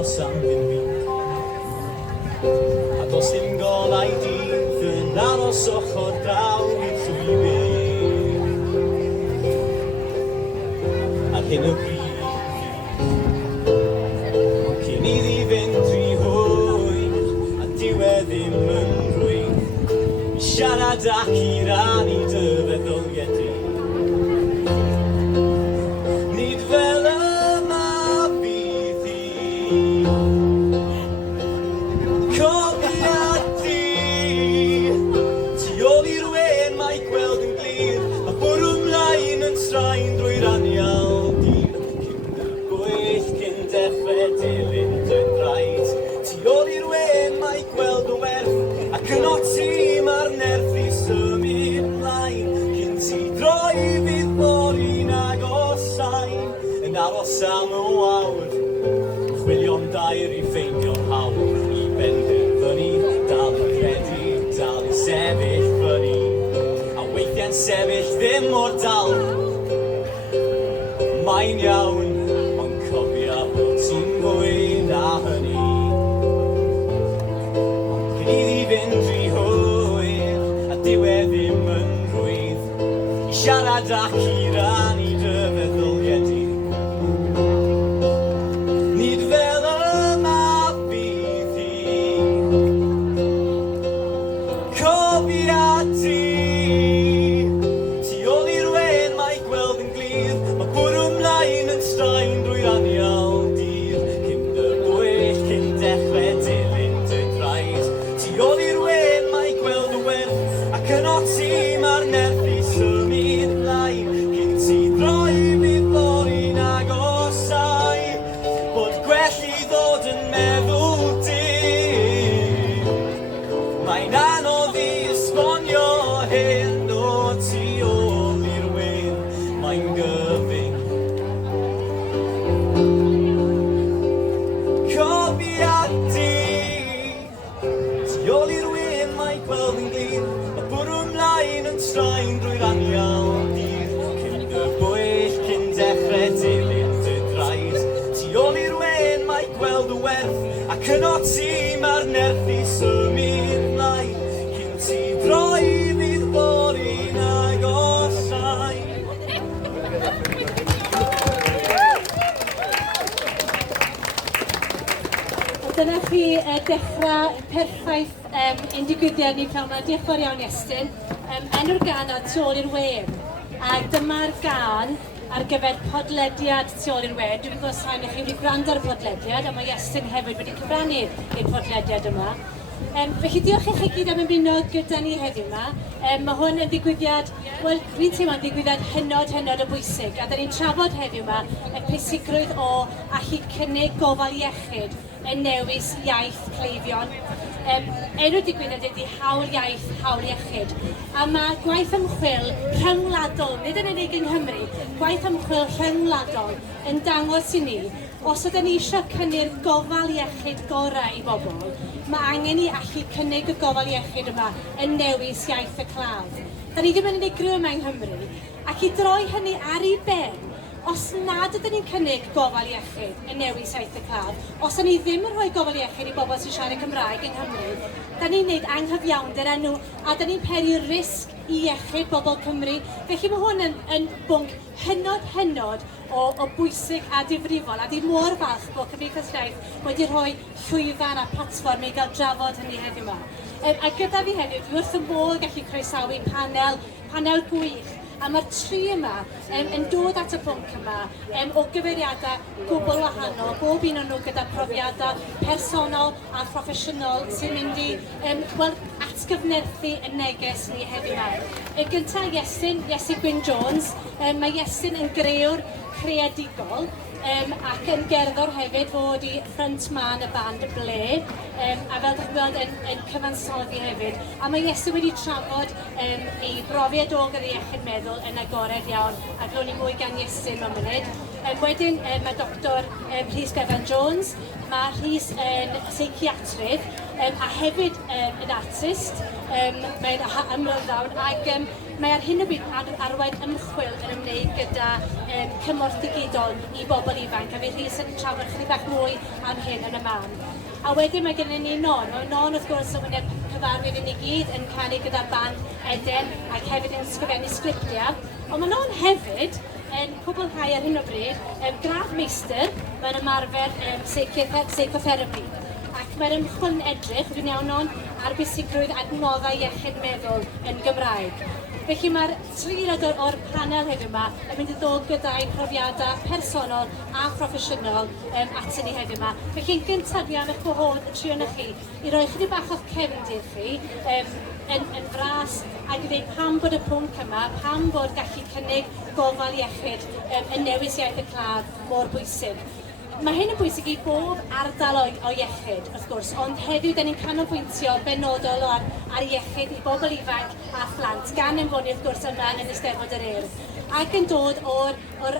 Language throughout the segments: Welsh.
aros am ddim byd. A dos dim golau dydd yn aros ochr draw i'r llwybr. Ar hyn o bryd, cyn iddi fynd rhy hwyr, a diwedd ddim yn rwydd, i siarad ac i rannu dy feddyliedu. Nid fel yma bydd hi, cofiad di, tu ôl i'r wen mae gweld yn glir, a bwrw mlaen yn straen drwy'r anial dir. Cyn y gwyll cyn dechrau dilyn dyn rhaid, tu ôl i'r wen mae gweld y werth, ac yn oti mae'r nerth i symud mlaen, cyn ti droi fydd bori'n agosau, yn aros am y wawr, chwilio'n dair i ffeindio'n hawl, i benderfynu, dal i credu, dal i sefyll fyny, a weithiau'n sefyll ddim mor dal. Mae'n iawn, ond cofia bod ti'n mwy na hynny. Ond cyn iddi fynd rhy hwyr, a diwedd ddim yn rwydd, i siarad ac i rannu dy feddyliedu. Nid fel yma bydd hi, cofiad di, tu ôl i'r wen mae gweld yn glir, mae bwrw mlaen yn straen drwy'r anial dir. Cyn y gwyll cyn dechrau dilyn dy draed, tu ôl i'r wen mae gweld y werth, ac yn oti mae'r nerth i symud mlaen, cyn ti droi fydd bori'n agosau, bod gwell i ddod yn meddwl di. Mae'n anodd i esbonio hyn o tu ôl i'r wen, mae'n gyfyng. Cofiad di, tu ôl i'r wen mae gweld yn glir, a bwrw mlaen yn straen drwy'r anial dir. Cyn y bwyll cyn dechrau dilyn dy draed, tu ôl i'r wen mae gweld y werth, ac yn oti mae'r nerth i symud mlaen, cyn ti droi fydd bori'n agosau. Dyna chi dechrau perffaith ein digwyddiad ni pnawn yma. Diolch yn fawr iawn Iestyn. Enw'r gân o Tu ôl i'r wen. A dyma'r gân ar gyfer podlediad Tu ôl i'r wen. Dwi'n gwybod os rhaid i chi wedi gwrando ar y podlediad, a mae Iestyn hefyd wedi cyfrannu i'r podlediad yma. Felly diolch i chi gyd am ymuno gyda ni heddiw yma. Mae hwn yn ddigwyddiad, wel, dwi'n teimlo'n ddigwyddiad hynod o bwysig. A da ni'n trafod heddiw yma y pwysigrwydd o allu cynnig gofal iechyd yn newis iaith cleifion. Enw'r digwyddiad ydy Hawl Iaith, Hawl Iechyd. A mae gwaith ymchwil rhyngwladol, nid yn unig yng Nghymru, gwaith ymchwil rhyngwladol yn dangos i ni, os ydym ni eisiau cynnig gofal iechyd gorau i bobl, mae angen i allu cynnig y gofal iechyd yma yn newis iaith y claf. Da ni ddim yn unigryw yma yng Nghymru, ac i droi hynny ar ei ben, os nad ydym ni'n cynnig gofal iechyd yn newis iaith y claf, os ydym ni ddim yn rhoi gofal iechyd i bobl sy'n siarad Cymraeg yng Nghymru, da ni'n gwneud anghyfiawnder enw, a da ni'n peri risg i iechyd bobl Cymru. Felly mae hwn yn bwnc hynod o bwysig a difrifol, a di mor falch bod Cymdeithas Iaith wedi rhoi llwyfan a platfform i gael drafod hynny heddiw yma. A gyda fi heddiw, dwi wrth y modd gallu croesawu panel gwych. A mae'r tri yma yn dod at y bwnc yma o gyfeiriadau gwbl wahanol, bob un o'n nhw gyda profiadau personol a proffesiynol sy'n mynd i atgyfnerthu y neges ni heddiw yma. Gyntaf Iestyn Gwyn Jones, mae Iestyn yn grewr creadigol ac yn gerddor hefyd fod i frontman y band Ble, a fel ddech chi'n gweld yn cyfansoddi hefyd. A mae Iestyn wedi trafod ei brofiad o gyda iechyd meddwl yn agored iawn, a glwn ni mwy gan Iestyn mewn munud. Wedyn mae Dr Rhys Bevan Jones, mae Rhys yn seichiatrydd a hefyd yn artist, mae'n ymweldawn, ac mae ar hyn o bryd arwain ymchwil yn ymwneud gyda cymorth digidol i bobl ifanc, a fi Rhys yn trafod chydig bach mwy am hyn yn y man. A wedyn mae gennym ni Non. Mae Non wrth gwrs yn wyneb cyfarwydd i ni gyd yn canu gyda'r band Eden ac hefyd yn sgrifennu sgriptiau. Ond mae Non hefyd yn cwblhau ar hyn o bryd gradd meistr mewn ymarfer psychotherapi. Ac mae'r ymchwil yn edrych, dwi'n iawn Non, ar bwysigrwydd adnoddau iechyd meddwl yn Gymraeg. Felly mae'r tri o'r panel heddiw yma yn mynd i ddod gyda'i profiadau personol a proffesiynol at ni heddiw yma. Felly yn gyntaf dwi am eich gwahodd y tri o'ch chi i roi chydig bach o'ch cefndir chi yn fras a gwneud pam bod y pwnc yma, pam bod gallu cynnig gofal iechyd yn newis iaith y cladd mor bwysig. Mae hyn yn bwysig i bob ardal o iechyd, wrth gwrs, ond heddiw da ni'n canolbwyntio benodol ar iechyd i bobl ifanc a phlant, gan ymfoni wrth gwrs yma yn Eisteddfod yr Urdd, ac yn dod o'r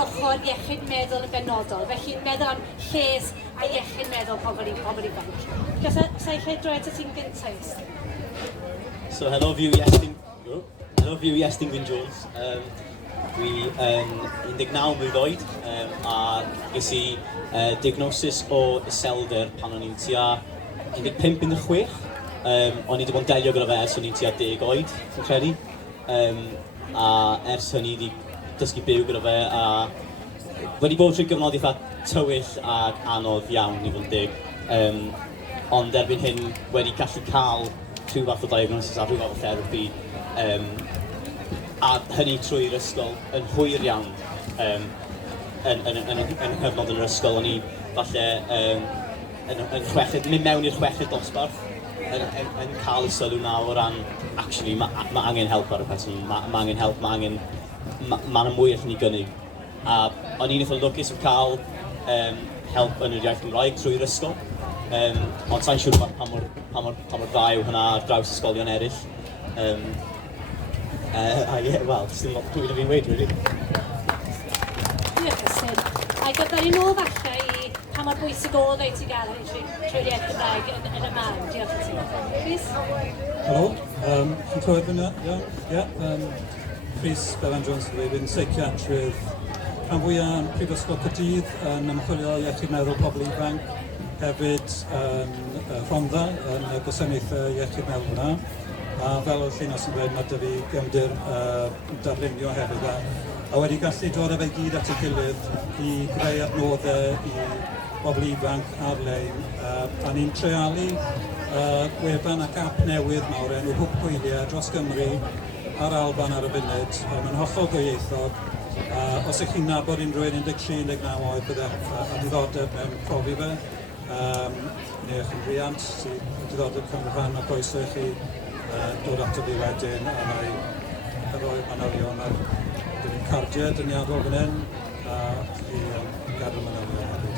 ochr iechyd meddwl yn benodol, felly meddwl am lles a iechyd meddwl pobl ifanc. Gallai lle droi at y ti'n gyntaf? So hello of you, Iestyn Gwyn Jones. Dwi yn 19 mlwydd oed a ges i diagnosis o iselder pan o'n i'n tua 15-16. O'n i wedi bod yn delio gyda fe ers o'n i'n tua 10 oed, fi'n credu. A ers hynny wedi dysgu byw gyda fe a wedi bod trwy gyfnod eitha tywyll ac anodd iawn i fod yn dig. Ond erbyn hyn wedi gallu cael rhyw fath o diagnosis a rhyw fath o therapi a hynny trwy'r ysgol yn hwyr iawn yn hyfnod yn yr ysgol. O'n i falle mynd mewn i'r chweched dosbarth yn cael y sylw na o ran actually ma' angen help ar y person, ma' angen help, ma'n mwy allan ni gynnig. A o'n i'n eitha lwcus o cael help yn yr iaith Gymraeg trwy'r ysgol. Ond sa'n siŵr pa mor dda yw hwnna ar draws ysgolion eraill. Wel, just yn lot pwynt o fi'n weid, really. Diolch Iestyn. A gyda ni nôl falle i pa mor bwysig oedd ei ti gael trwy'r iaith Gymraeg yn y man. Diolch i ti. Rhys? Helo, chi'n clywed fyna? Ie. Rhys Bevan Jones ydw i, fi'n seiciatrydd rhan fwyaf yn Prifysgol Caerdydd yn ymchwilio iechyd meddwl pobl ifanc, hefyd yn Rhondda yn y gwasanaethau iechyd meddwl yna. A fel oedd Llinos yn dweud, mae dy fi gefndir darlunio hefyd a wedi gallu dod â fe gyd at ei gilydd i greu adnoddau i bobl ifanc ar-lein. A ni'n treialu wefan ac ap newydd mawr enw hwp hwyliau dros Gymru ar Alban ar y funud. Mae'n hollol ddwyieithog. Os ych chi'n nabod unrhyw 13-19 oed byddech a diddordeb mewn profi fe, neu ych chi'n riant sy'n diddordeb cymryd rhan o goesau chi dod ato fi wedyn a mae rhoi manylion ar dyn cardiau dyniadol fan hyn a chi gadw manylion hefyd.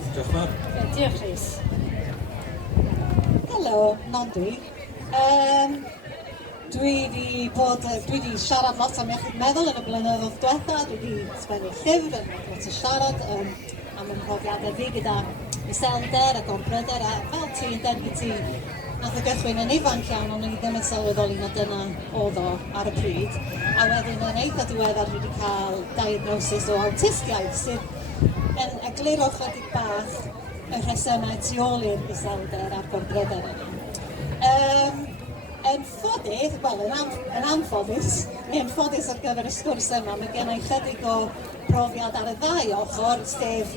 Diolch yn fawr. Diolch Rhys. Helo, Non dwi. Dwi wedi siarad lot am iechyd meddwl yn y blynyddoedd diwetha. Dwi wedi sgwennu llyfr yn lot o siarad am y profiadau fi gyda iselder a gorbryder a fel ti yn derbyn ti nath o gychwyn yn ifanc iawn, ond ni ddim yn sylweddoli na dyna oedd o ar y pryd. A wedyn yn eitha diweddar dwi wedi cael diagnosis o awtistiaeth sydd yn egluro chydig bach y rhesymau tu ôl i'r iselder a'r gorbryder yna. Yn ffodus, wel yn anffodus, neu yn ffodus ar gyfer y sgwrs yma, mae gen i chydig o profiad ar y ddau ochr, sef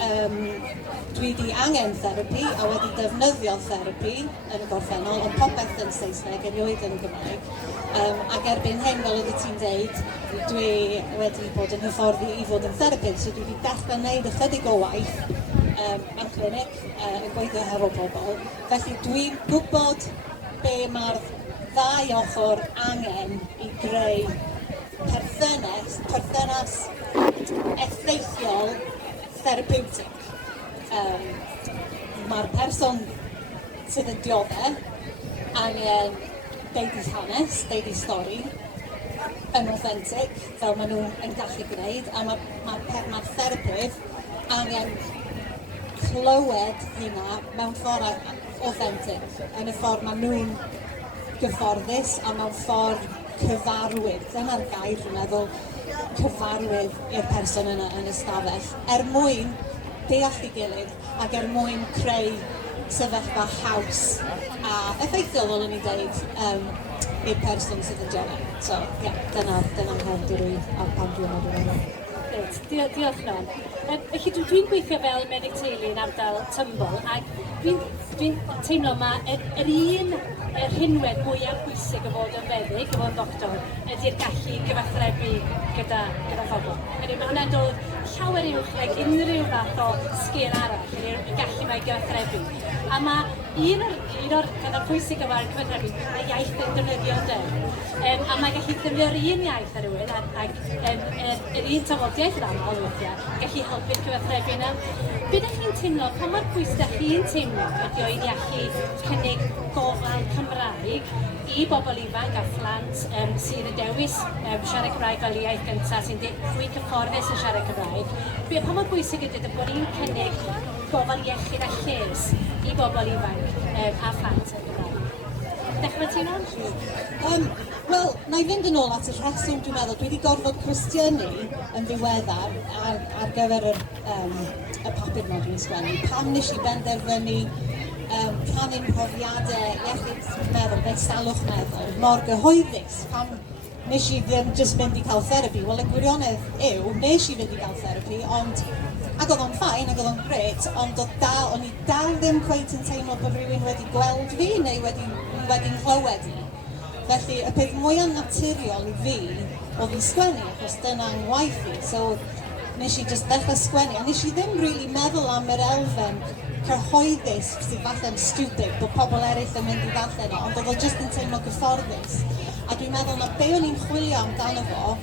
dwi wedi angen therapi a wedi defnyddio therapi yn y gorffennol, ond popeth yn Saesneg, erioed yn Gymraeg. Ac erbyn hyn, fel ydy ti'n deud, dwi wedi bod yn hyfforddi i fod yn therapydd, so dwi wedi dechrau wneud ychydig o waith mewn clinic yn gweithio hefo pobl. Felly dwi'n gwybod be mae'r ddau ochr angen i greu perthynas effeithiol therapeutic. Mae'r person sydd yn dioddau angen deud ei hanes, deud ei stori yn authentic, fel maen nhw yn gallu gwneud, a mae'r therapydd angen clywed hynna mewn ffordd authentic, yn y ffordd maen nhw'n gyfforddus a mewn ffordd cyfarwydd. Dyna'r gair, dwi'n meddwl, cyfarwydd i'r person yn y stafell, mwyn deall ei gilydd ac mwyn creu sefyllfa haws a effeithiol, fel o'n i'n dweud, i'r person sydd yn joio. So, dyna'n helpu rwy ar pan dwi'n meddwl. Diolch Non. Felly dwi'n gweithio fel menig teulu yn ardal Tymbol, ac dwi'n teimlo yr rhinwedd mwyaf bwysig o fod yn feddyg, o fod yn doctor, ydy'r gallu gyfathrebu gyda phobl. Mae hwnna'n dod llawer uwch ag unrhyw fath o sgil arall, y gallu mae gyfathrebu. A mae un o'r pwysig yma yn cyfathrebu, mae iaith yn defnyddio de. A mae gallu defnyddio'r un iaith ar rywun, ac yr un tafodiaeth yn aml weithiau, gallu helpu'r cyfathrebu yna. Be ydych chi'n teimlo, pa mae'r pwysig chi'n teimlo ydy o i allu cynnig gofal Cymraeg i bobl ifanc a phlant sydd yn dewis siarad Cymraeg fel iaith gyntaf, sy'n fwy cyfforddus yn siarad Cymraeg. Pa mae'r bwysig ydy bod ni'n cynnig gofal iechyd a lles i bobl ifanc a phlant yn Gymraeg. Dechrau ti Non? Wel, na i fynd yn ôl at y rheswm, dwi'n meddwl. Dwi wedi gorfod cwestiynu yn ddiweddar ar gyfer y papur yma dwi'n sgwennu. Pam nes i benderfynu rhannu'n profiadau iechyd meddwl, salwch meddwl, mor gyhoeddus. Pam nes i ddim jyst mynd i cael therapi. Wel, y gwirionedd yw, nes i fynd i cael therapi, ond ac oedd o'n ffain, ac oedd o'n gret, ond o'n i dal ddim cweit yn teimlo bod rhywun wedi gweld fi neu wedi'n clywed i. Felly, y peth mwyaf naturiol i fi oedd i sgwennu, achos dyna'n waith i. So, nes i just ddechrau sgwennu, a nes i ddim really meddwl am yr elfen cyhoeddus sydd falle'n stupid, bod pobl eraill yn mynd i ddarllen o, ond oedd o just yn teimlo gyfforddus. A dwi'n meddwl na be o'n i'n chwilio amdano fo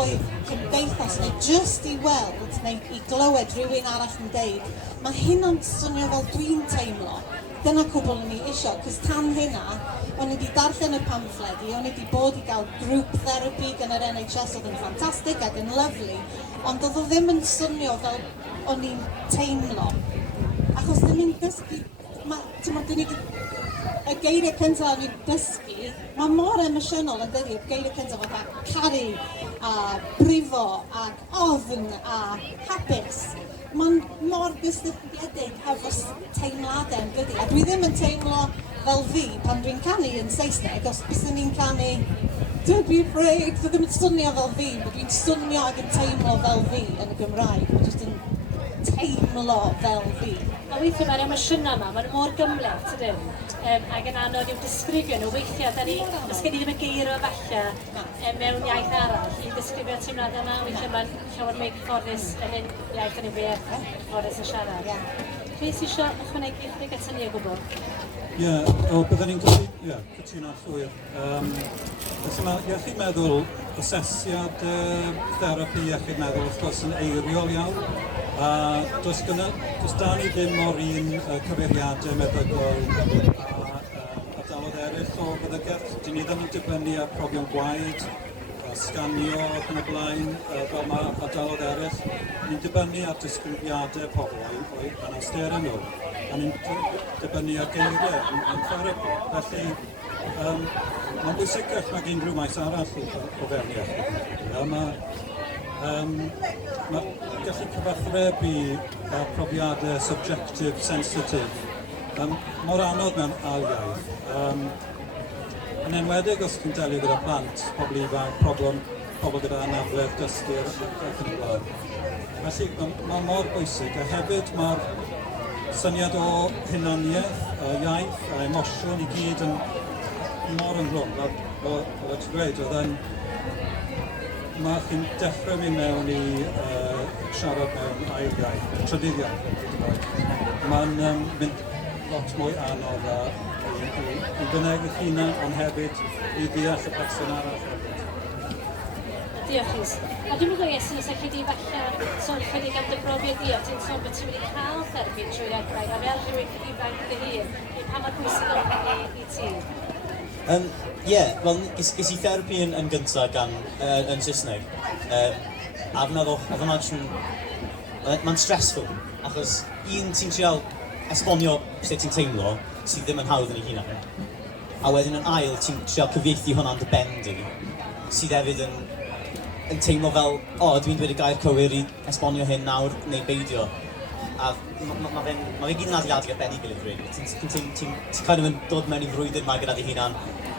oedd Cymdeithas, neu just i weld, neu i glywed rhywun arall yn deud, mae hynna'n swnio fel dwi'n teimlo. Dyna cwbl o'n i isio, cos tan hynna, o'n i wedi darllen y pamffledi, o'n i wedi bod i gael grŵp therapi gan yr NHS oedd yn ffantastig ac yn lyflu, ond oedd o ddim yn swnio fel o'n i'n teimlo. Achos dyn ni'n dysgu, y geiriau cyntaf o'n i'n dysgu, mae mor emosiynol yn dydi, y geiriau cyntaf fatha caru, a brifo, ac ofn, a hapus. Mae'n mor gysylltiedig efo teimladau yn dydi, a dwi ddim yn teimlo fel fi pan dwi'n canu yn Saesneg, os byswn ni'n canu Don't be afraid, dwi ddim yn swnio fel fi, but dwi'n swnio ac yn teimlo fel fi yn y Gymraeg, dwi'n just yn teimlo fel fi. A weithio mae'r emosiynau yma, mae'n mor gymleth, ydyn, ac yn anodd i'w disgrifio nhw. Weithio, os gen i ddim y geiro falle mewn iaith arall i disgrifio teimladau yma, weithio mae'n llawer mwy cyfforddus yn un iaith yn un beth cyfforddus yn siarad. Rhys eisiau ychwanegu chdi gyda ni o gwbl? Byddwn ni'n cytuno'n llwyr. Felly mae iechyd meddwl, asesiad therapi iechyd meddwl wrth gwrs yn eiriol iawn. Does da ni ddim o'r un cyfeiriadau meddygol a ardaloedd eraill o feddygaeth. Dyn ni ddim yn dibynnu ar profion gwaed, sganio ac yn y blaen fel mae ardaloedd eraill. Ni'n dibynnu ar disgrifiadau pobl o'i anawsterau nhw. A ni'n dibynnu ar geiriau yn therapi. Felly, mae'n bwysicach nag unrhyw maes arall o fewn iechyd. Mae gallu cyfathrebu profiadau subjective, sensitive, mor anodd mewn aliaeth. Yn enwedig os chi'n delio gyda plant, pobl ifanc, pobl gyda anafledd, dysgu ac yn y blaen. Felly mae mor bwysig, a hefyd mae'r syniad o hunaniaeth, iaith a emosiwn i gyd yn mor ynghlwm. Fel ti'n dweud, mae chi'n dechrau mynd mewn i siarad mewn ail iaith, trydydd iaith. Mae'n mynd lot mwy anodd i gynnig eich hunan, ond hefyd i ddeall y person arall hefyd. Diolch Rhys. A dwi'n meddwl Iestyn, os ydych chi falle sôn chydig am dy brofiad di, o ti'n sôn bod ti'n wedi cael therapi trwy'r Gymraeg, a fel rhywun ifanc dy hun, pa mae'r bwysig o'n i ti? Wel, ges i therapi yn gyntaf yn Saesneg. A mae'n stressful, achos ti'n trial esbonio sut ti'n teimlo, sydd ddim yn hawdd yn ei hunan. A wedyn yn ail, ti'n trial cyfieithu hwnna'n dy ben di. sydd hefyd yn teimlo fel, dwi'n dweud y gair cywir i esbonio hyn nawr, neu beidio. A mae fe gyd yn adeiladau ar ben ei gilydd, really. Ti'n kind of yn dod mewn i frwydyr mae gyda di hunan,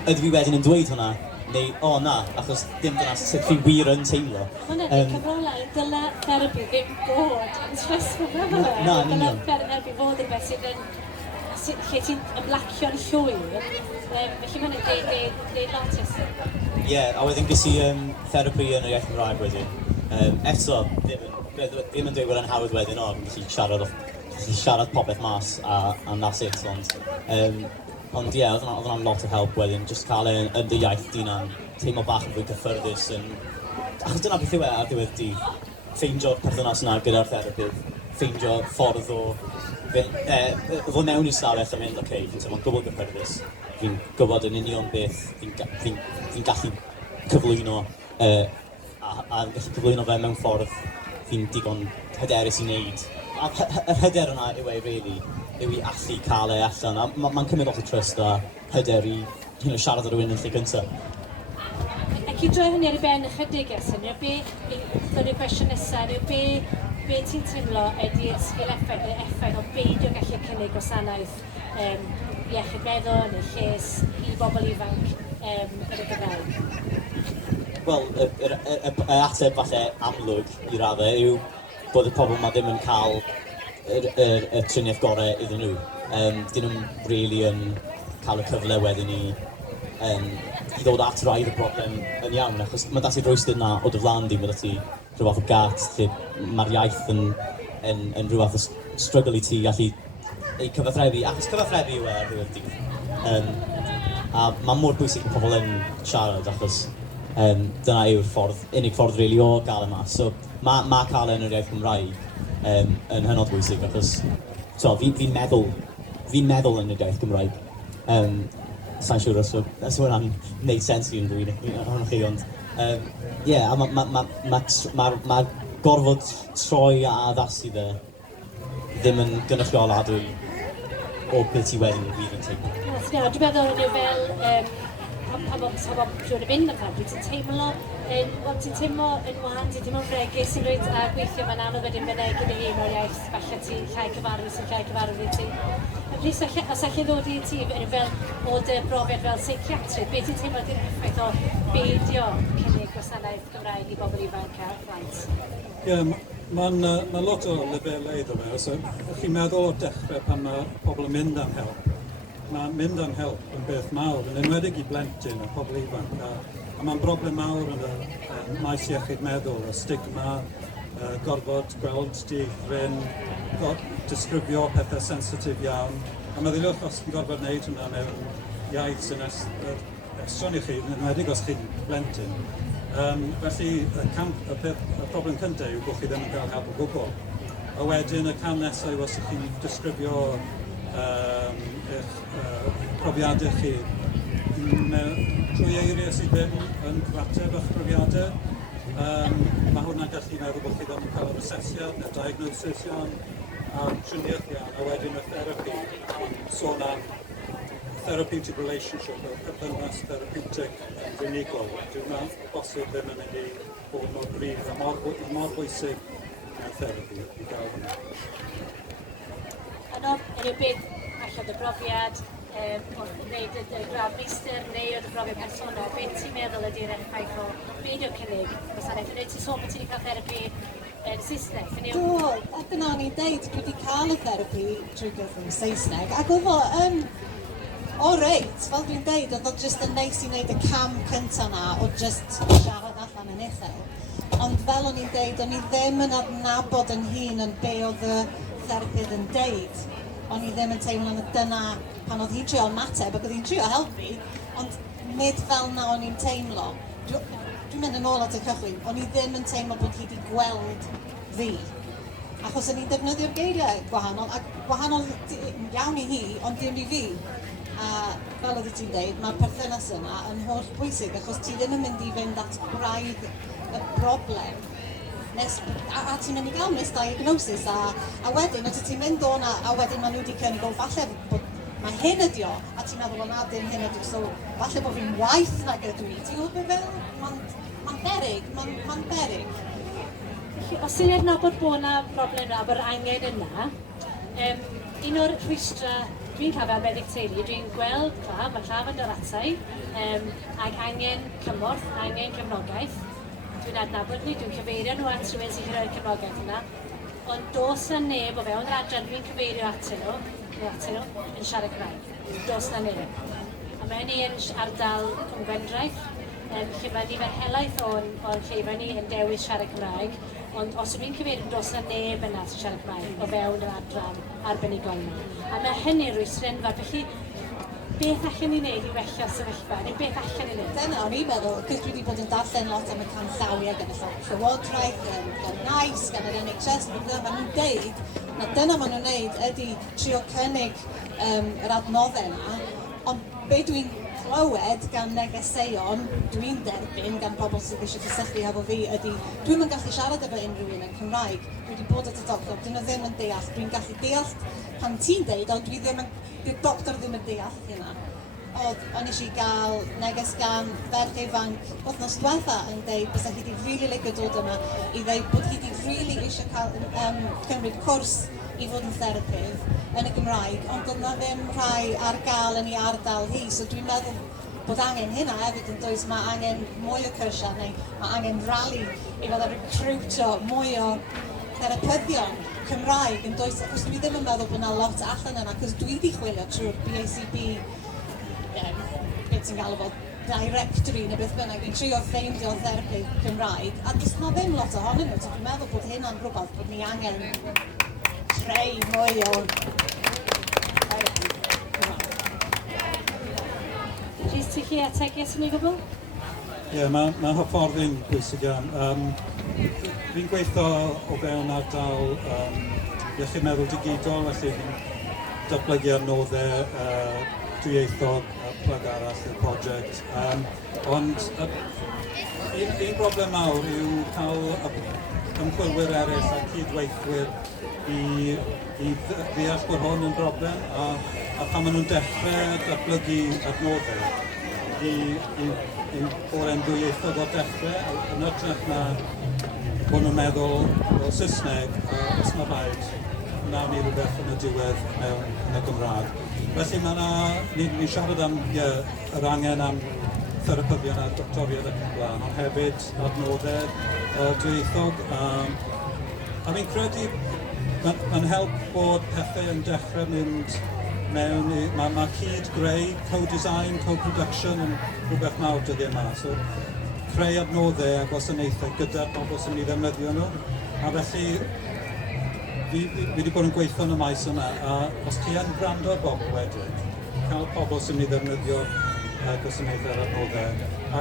ydw i wedyn yn dweud hwnna, neu na, achos dim dyna sut chi wir yn teimlo. Hwna di cyfrolau, dyle therapi ddim bod yn stressful fel yna. Na, yn union. Dyle therapi fod yn beth sydd yn lle ti'n ymlacio'n llwyr, felly mae'n deud lot Iestyn. Ie, a wedyn gysi therapi yn yr iaith Gymraeg wedyn. Eto, ddim yn dweud bod yn hawdd wedyn gallu siarad popeth mas a that's it, ond ie, oedd hwnna'n lot o help wedyn, just cael yn dy iaith di'n teimlo bach yn fwy cyffyrddus, achos dyna beth yw ar diwedd di, ffeindio perthynas yna gyda'r therapydd, ffeindio ffordd o fod mewn i'r stafell a mynd, fi'n teimlo'n gwbl gyffyrddus, fi'n gwybod yn union beth fi'n gallu cyflwyno a gallu cyflwyno fe mewn ffordd fi'n digon hyderus i wneud. A yr hyder yna yw really, yw i allu cael allan, a mae'n cymryd lot o trust a hyder i siarad ar rhywun yn lle cyntaf. Ac i droi hynny ar ei ben ychydig Iestyn, ddod i'r cwestiwn nesaf, be ti'n teimlo ydy'r sgil-effaith o beidio gallu cynnig gwasanaeth iechyd meddwl neu lles i bobl ifanc yn y Gymraeg? Wel, y ateb falle amlwg i raddau yw bod y pobl yma ddim yn cael y triniaeth gorau iddyn nhw. Dyn nhw'n really yn cael y cyfle wedyn i ddod at raidd y broblem yn iawn, achos mae dati rwystr yna o dy flan di, mae dati rhyw fath o gat, lle mae'r iaith yn rhyw fath o struggle i ti gallu ei cyfathrebu, achos cyfathrebu yw ar ddiwedd dydd. A mae mor bwysig i pobl yn siarad, achos dyna yw'r unig ffordd rili o gael yma. So mae cael yn yr iaith Gymraeg yn hynod bwysig, achos fi'n meddwl yn yr iaith Gymraeg. Sa'n siŵr os hwnna'n gwneud sens i unrhyw un ohonoch chi, ond ie, mae gorfod troi a addasu fe ddim yn gynrychioladwy o beth ti wedyn wir yn teimlo. Dwi'n meddwl yn yw fel pan bod rhywun yn mynd am therapi, ti'n teimlo yn wahan, ti'n teimlo'n fregus sy'n rhaid a gweithio mae'n anodd wedyn mynd gyda un o'r iaith, falle ti'n llai cyfarwydd i ti. Rhys, os allai ddod i ti yn fel bod y brofiad fel seichiatrydd, beth ti'n teimlo ydy'r effaith o beidio cynnig gwasanaeth Gymraeg i bobl ifanc a blant? Ie, mae'n lot o lefelau iddo fe. Os ydych chi'n meddwl o dechrau pan mae pobl yn mynd am help, mae mynd am help yn beth mawr, yn enwedig i blentyn a pobl ifanc. A mae'n broblem mawr yn y maes iechyd meddwl, y stigma, gorfod gweld digwyddiad, disgrifio pethau sensitif iawn. A meddyliwch os chi'n gorfod wneud hwnna mewn iaith sy'n estron i chi, yn enwedig os chi'n blentyn. Felly, y problem cyntaf yw bod chi ddim yn cael help o gwbl. A wedyn, y cam nesaf yw os chi'n disgrifio eich profiadau chi trwy eiriau sydd ddim yn cyfateb eich profiadau. Mae hwnna'n gallu meddwl bod chi ddim yn cael yr asesiad, y diagnosis iawn, a'r triniaeth iawn, a wedyn y therapi. Sôn am therapeutic relationship, y perthynas therapeutic yn unigol. Dwi'n bosib ddim yn mynd i bod mor gryf a mor bwysig mewn therapi i gael hwnna. Yno, yn y byd allan y brofiad, wrth wneud y gradd meistr neu o'r brofiad personol, beth ti'n meddwl ydy'r effaith o beidio cynnig gwasanaeth? Yn ti'n sôn bod ti wedi cael therapi yn Saesneg? Do, a dyna ni'n deud, dwi wedi cael y therapi trwy gyfrwng Saesneg, ac oedd o reit, fel dwi'n deud, oedd o jyst yn neis i wneud y cam cyntaf na o jyst siarad allan yn uchel. Ond fel o'n i'n deud, o'n i ddim yn adnabod yn hun yn be oedd y therapydd yn deud. O'n i ddim yn teimlo yn dyna pan oedd hi'n trio mateb ac oedd hi'n trio helpu, ond nid fel na o'n i'n teimlo. Dwi'n mynd yn ôl at y cychwyn, o'n i ddim yn teimlo bod hi wedi gweld fi. Achos o'n i'n defnyddio'r geiriau gwahanol, a gwahanol iawn i hi, ond dim i fi. A fel oedd ti'n deud, mae'r perthynas yna yn holl bwysig, achos ti ddim yn mynd i fynd at braidd y broblem. A ti'n mynd i gael misdiagnosis, a wedyn, os ti'n mynd o'na, a wedyn maen nhw wedi cynnig o falle bod Mae hyn ydi o, a ti'n meddwl, wel na dim hyn ydi o, so falle bod fi'n waith nag ydw i. Ti'n gwybod beth fel? Mae'n beryg, mae'n beryg. Os ydyn ni'n nabod bod yna broblem yna, bod angen yna, un o'r rhwystra dwi'n cael fel meddyg teulu, dwi'n gweld mae llaf yn dyratau, ac angen cymorth, angen cefnogaeth. Dwi'n adnabod nhw, dwi'n cyfeirio nhw at rhywun sy'n rhoi'r cefnogaeth yna, ond dos na neb o fewn yr adran dwi'n cyfeirio atyn nhw, yn siarad Cymraeg. Dos na neb. A mae ni yn ardal Cymgendraeth, lle mae nifer helaeth o'r lleifau ni yn dewis siarad Cymraeg, ond os ydyn ni'n cyfeirio dos na neb yna sy'n siarad Cymraeg o fewn yr adran arbenigol yma. A mae hynny'n rwystrenfa, felly beth allan ni'n neud i wella sefyllfa, neu beth allan ni'n neud? Dyna, o'n i'n meddwl, cos dwi wedi bod yn darllen lot am y canllawiau gan y Llywodraeth, gan Nais, gan yr NHS, maen nhw'n deud, na dyna maen nhw'n neud ydy trio cynnig yr adnoddau yna, ond be dwi'n clywed gan negeseuon, dwi'n derbyn gan pobl sydd eisiau cysylltu efo fi, ydy dwi'n yn gallu siarad efo unrhyw un yn Cymraeg. Dwi wedi bod at y doctor, dyn nhw ddim yn deall. Dwi'n gallu deall pan ti'n deud, ond dy'r doctor ddim yn deall hynna. O'n eisiau gael neges gan ferch ifanc wythnos diwetha yn deud bys chi wedi rili licio dod yma i ddeud bod chi wedi rili eisiau cael cymryd cwrs i fod yn therapydd yn y Gymraeg, ond dyna ddim rhai ar gael yn ei ardal hi, so dwi'n meddwl bod angen hynna hefyd yn does, mae angen mwy o cyrsiau, neu mae angen rali i fod yn recrwtio mwy o therapyddion Cymraeg yn does, achos dwi ddim yn meddwl bod yna lot allan yna, achos dwi wedi chwilio trwy'r BACB, beth sy'n gael o fod directory neu beth bynnag, dwi'n trio ffeindio therapi Cymraeg, a does yna ddim lot ohonyn nhw, so dwi'n meddwl bod hynna'n rhywbeth bod ni angen creu mwy o Rhys, ti chi ategu at hynny gwbl? Ie, mae hyfforddin bwysig iawn. Fi'n gweithio o fewn ardal iechyd meddwl digidol, felly fi'n datblygu adnoddau dwyieithog a plug arall i'r prosiect. Ond un broblem mawr yw cael ymchwilwyr eraill a cydweithwyr i ddeall bod hwn yn broblem, a pan maen nhw'n dechrau datblygu adnoddau o'r ddwyieithog o dechrau, yn ytrach na bod nhw'n meddwl o Saesneg, os mae rhaid, wnawn ni rhywbeth yn y diwedd yn y Gymraeg. Felly ni'n siarad am yr angen am therapyddion a doctoriad ac yn blaen, ond hefyd adnoddau dwyieithog. A fi'n credu mae'n help bod pethau yn dechrau mynd mewn i... Mae cyd-greu, co-design, co-production yn rhywbeth mawr dyddiau yma. So, creu adnoddau a gwasanaethau gyda'r pobl sy'n mynd i ddefnyddio nhw. A felly, fi wedi bod yn gweithio yn y maes yma, a os ti yn gwrando ar bobl wedyn, cael pobl sy'n mynd i ddefnyddio gwasanaethau ar adnoddau,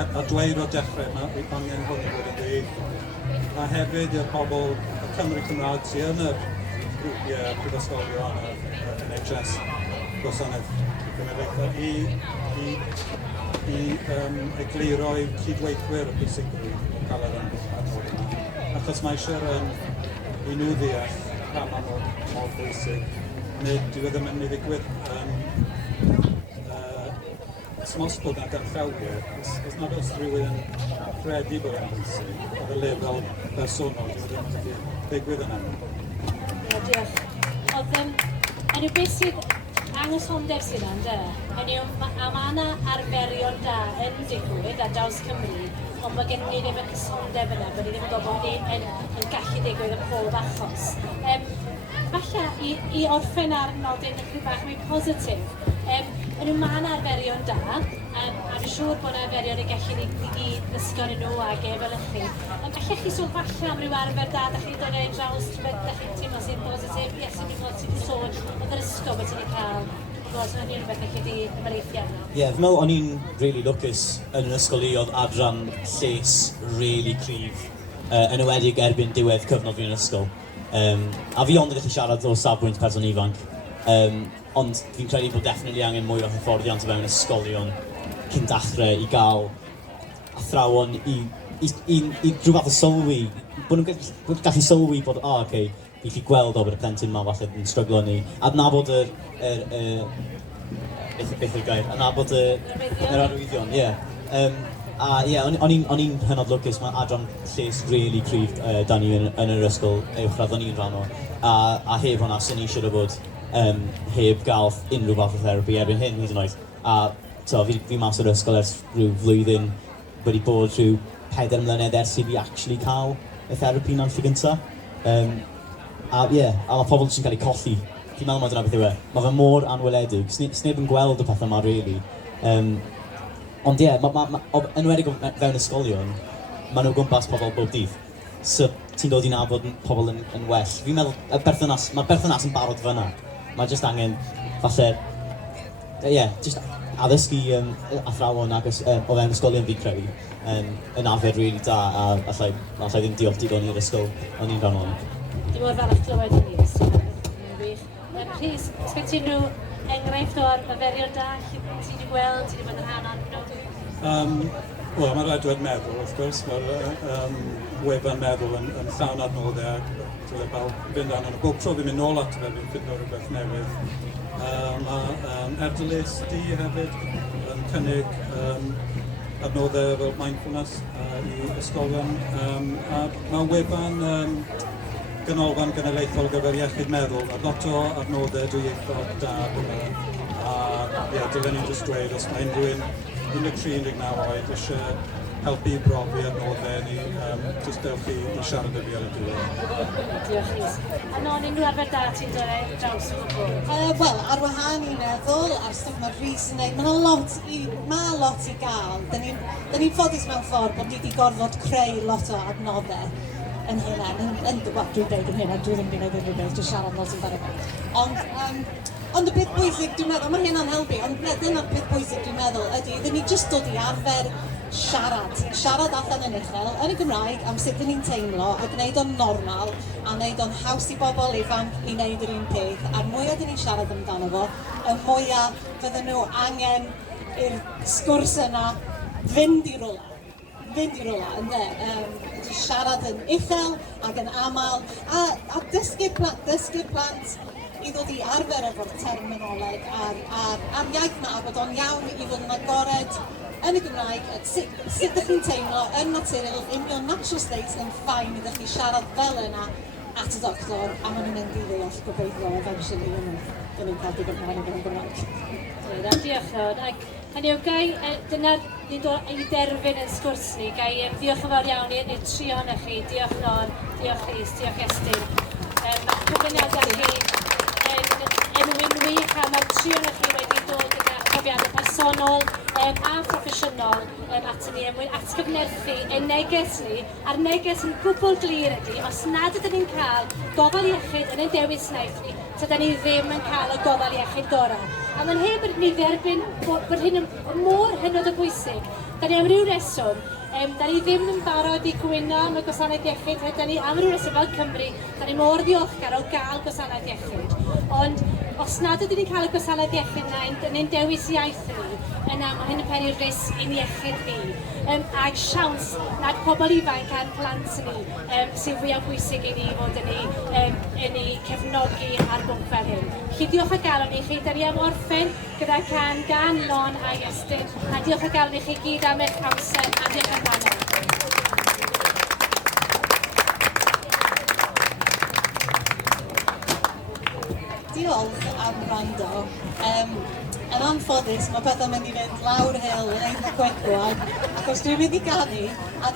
a dweud o dechrau, mae angen hwn i fod yn dweud. A hefyd i'r pobl Cymru Cymraeg sy'n yn yr grwpiau prifysgolion a'r NHS gwasanaeth Gymraeg i egluro i cydweithwyr y bwysigrwydd o cael yr adnodd yma. Achos mae eisiau i nhw ddeall pam mor bwysig, nid dyw e ddim yn ei ddigwydd os bod yna ganllawiau, os nad oes rhywun yn credu bod e'n bwysig, ar y lefel bersonol, dyw e ddim yn gallu digwydd yna. Ie, diolch. Oedd, enw beth sydd anghyfondeb sydd yna, a mae yna arferion da yn digwydd ar draws Cymru, ond mae gen ni ddim yn cysondeb yna, bod ni ddim yn gwybod yn gallu digwydd yn pob achos. Falle, i orffen ar nodyn ychydig bach mwy positif, mae yna arferion da, a dwi'n siŵr bod yna arferion yn gallu ni ddysgu yn nhw ag efelychu. Falle chi sôn falle am ryw arfer da, da chi'n dod ein draws, da chi'n teimlo sy'n positif, yes, sy'n gwybod sy'n sôn, ond yr ysgol bod ti'n cael. Gwrs, yna ni'n rhywbeth eich wedi ymwneithio arno. Ie, fi'n meddwl o'n i'n really lwcus yn yr ysgol i oedd adran lles really cryf, yn ywedig erbyn diwedd cyfnod fi'n ysgol. A fi ond yn gallu siarad o safbwynt person ifanc, ond fi'n credu bod definitely angen mwy o hyfforddiant o fewn ysgolion cyn dechrau i gael athrawon i rhyw fath o sylwi, bod nhw'n gallu sylwi bod, fi gallu gweld o bod y plentyn yma falle yn stryglo ni, adnabod beth yw'r gair, yn abod yr arwyddion, ie. O'n i'n hynod lwcus, mae adran lles really cryf da ni yn yr ysgol uwchradd o'n i'n rhan o. A heb hwnna, sy'n ni eisiau bod heb gael unrhyw fath o therapi erbyn hyn hyd yn oed. Fi mas o'r ysgol ers rhyw flwyddyn wedi bod rhyw 4 mlynedd ers i fi actually cael y therapi na'n lle gynta. A mae pobl sy'n cael eu colli. Fi'n meddwl mae dyna beth yw e. Mae fe mor anweledig. Sneb yn gweld y pethau yma, really. Ond yn wedi fewn ysgolion, maen nhw gwmpas pobl bob dydd. So, ti'n dod i nabod pobl yn well. Fi'n meddwl, mae'r berthynas yn barod fyna. Mae jyst angen, falle, jyst addysgu athrawon o fewn ysgolion fi'n credu yn arfer rili da, a allai ddim diolch digon i'r ysgol o'n i'n rhan o'n. Dim mor falch clywed hynny, os ti'n wych. Rhys, os gen ti nhw enghraifft o'r myferion da ti wedi gweld, ti wedi bod yn rhan o'n nhw? Wel, mae'r edward meddwl, wrth gwrs. Mae'r wefan meddwl yn llawn adnoddau ac dyle bawb fynd arno. Bob tro fi'n mynd nôl ato fe, fi'n ffindo rhywbeth newydd. Mae lles hefyd yn cynnig adnoddau fel mindfulness i ysgolion. A mae wefan ganolfan genedlaethol gyfer iechyd meddwl, a lot o adnoddau dwyieithog da yma. A dylen ni'n jyst dweud, os mae unrhyw 13-19 oed eisiau helpu brofi adnoddau ni, jyst dewch i siarad â fi ar y diwedd. Diolch Rhys. A non, unrhyw arfer da ti'n dod e draws o gwbl? Wel, ar wahân i meddwl, ar stwff mae Rhys yn neud, mae lot i gael. Da ni'n ffodus mewn ffordd bod ni wedi gorfod creu lot o adnoddau yn hynna. Dwi'n dweud yn hynna, dwi ddim wedi gwneud unrhyw beth, dwi'n siarad lot yn barod. Ond y peth bwysig dwi'n meddwl, mae hynna'n helpu, ond dyna'r peth bwysig dwi'n meddwl ydy, ydyn ni jyst dod i arfer siarad allan yn uchel, yn y Gymraeg, am sut dyn ni'n teimlo, a gwneud o'n normal, a gwneud o'n haws i bobl ifanc i wneud yr un peth, a'r mwyaf dyn ni'n siarad amdano fo, y mwyaf fydden nhw angen i'r sgwrs yna fynd i rwla, ynddo. Siarad yn uchel ac yn aml, a dysgu'r plant i ddod i arfer efo'r terminoleg a'r iaith yma, a bod o'n iawn i fod yn agored yn y Gymraeg, sut ydych chi'n teimlo yn naturiol, in your natural state, yn ffain i ddech chi siarad fel yna at y doctor, a maen nhw'n mynd i ddeall gobeithio eventually yn ein cael digon mlaen yn Gymraeg. Diolch yn ac hynny yw, dyna ni'n dod i derfyn yn sgwrs ni, diolch yn fawr iawn i'r trio hynny chi, diolch Nor, diolch Rhys, diolch Iestyn. Mae'r cyfyniadau chi yn wych a mae'r trio hynny chi wedi dod gyda profiadau personol a proffesiynol at ni mwyn atgyfnerthu ein neges ni, a'r neges yn gwbl glir ydy, os nad ydym ni'n cael gofal iechyd yn ein dewis naeth ni, tydyn ni ddim yn cael y gofal iechyd gorau. A mae'n heb ni dderbyn bod hyn yn mor hynod o bwysig. Da ni am ryw reswm, da ni ddim yn barod i gwyno am y gwasanaeth iechyd, da ni am ryw reswm fel Cymru, da ni mor ddiolchgar o gael gwasanaeth iechyd. Ond os nad ydym ni'n cael y gwasanaeth iechyd yna, yn ein dewis iaith ni, yna mae hyn yn peri risg i'n iechyd ni. Ag siawns nad pobl ifanc a'n plant ni sy'n fwy o bwysig i ni fod yn ei cefnogi ar bwnc fel hyn. Felly diolch o galon i chi, da ni am orffen gyda can gan Non a Iestyn, a diolch o galon i chi gyd am eich amser, a diolch am hynny. Diolch am wrando. Yn anffodus, mae pethau'n mynd i fynd lawr hyl yn eitha gwedwag, achos dwi'n mynd i ganu, a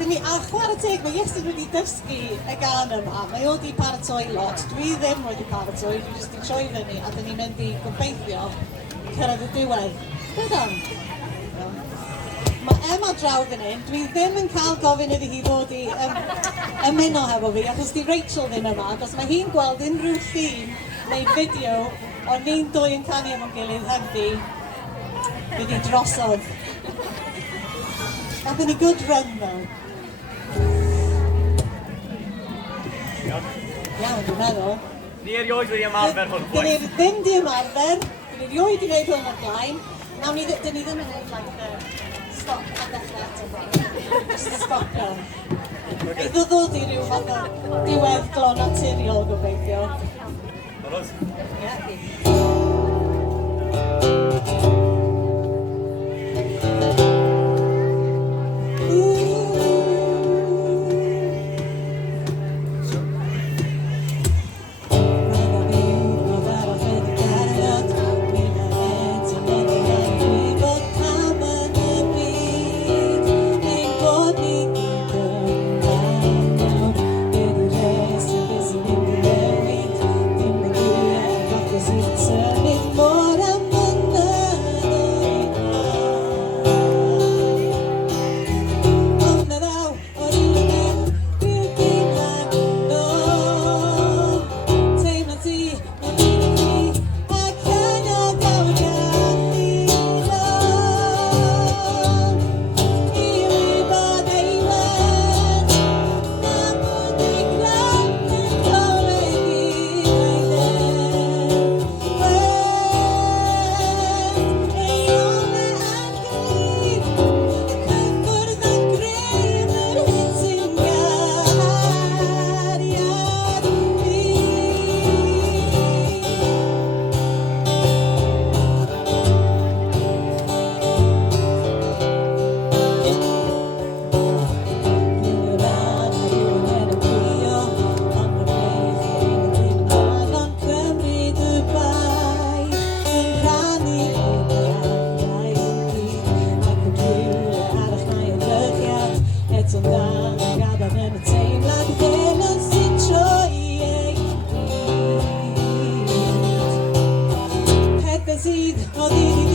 chwarae teg, mae Iestyn wedi dysgu y gan yma, mae o wedi paratoi lot, dwi ddim wedi paratoi, dwi jyst wedi troi fyny, a dyn ni'n mynd i gobeithio cyrraedd y diwedd. Bydam? Mae Emma draw fan hyn, dwi ddim yn cael gofyn iddi hi ddod i ymuno hefo fi, achos di Rachel ddim yma, achos mae hi'n gweld unrhyw llun neu fideo o ni'n dwy yn canu efo'n gilydd hebddi, fydd hi drosodd. Gathon ni good run though. Iawn, dwi'n meddwl. Ni erioed wedi ymarfer hwn Dyn ni ddim di ymarfer, dyn ni erioed wedi gwneud hwn o'r blaen. Dyn ni ddim yn gwneud stop a dechrau eto. Just stopio. Eith o ddod i ryw fath o diwedd glo naturiol gobeithio. Doros? Yeah. Sydd o ddi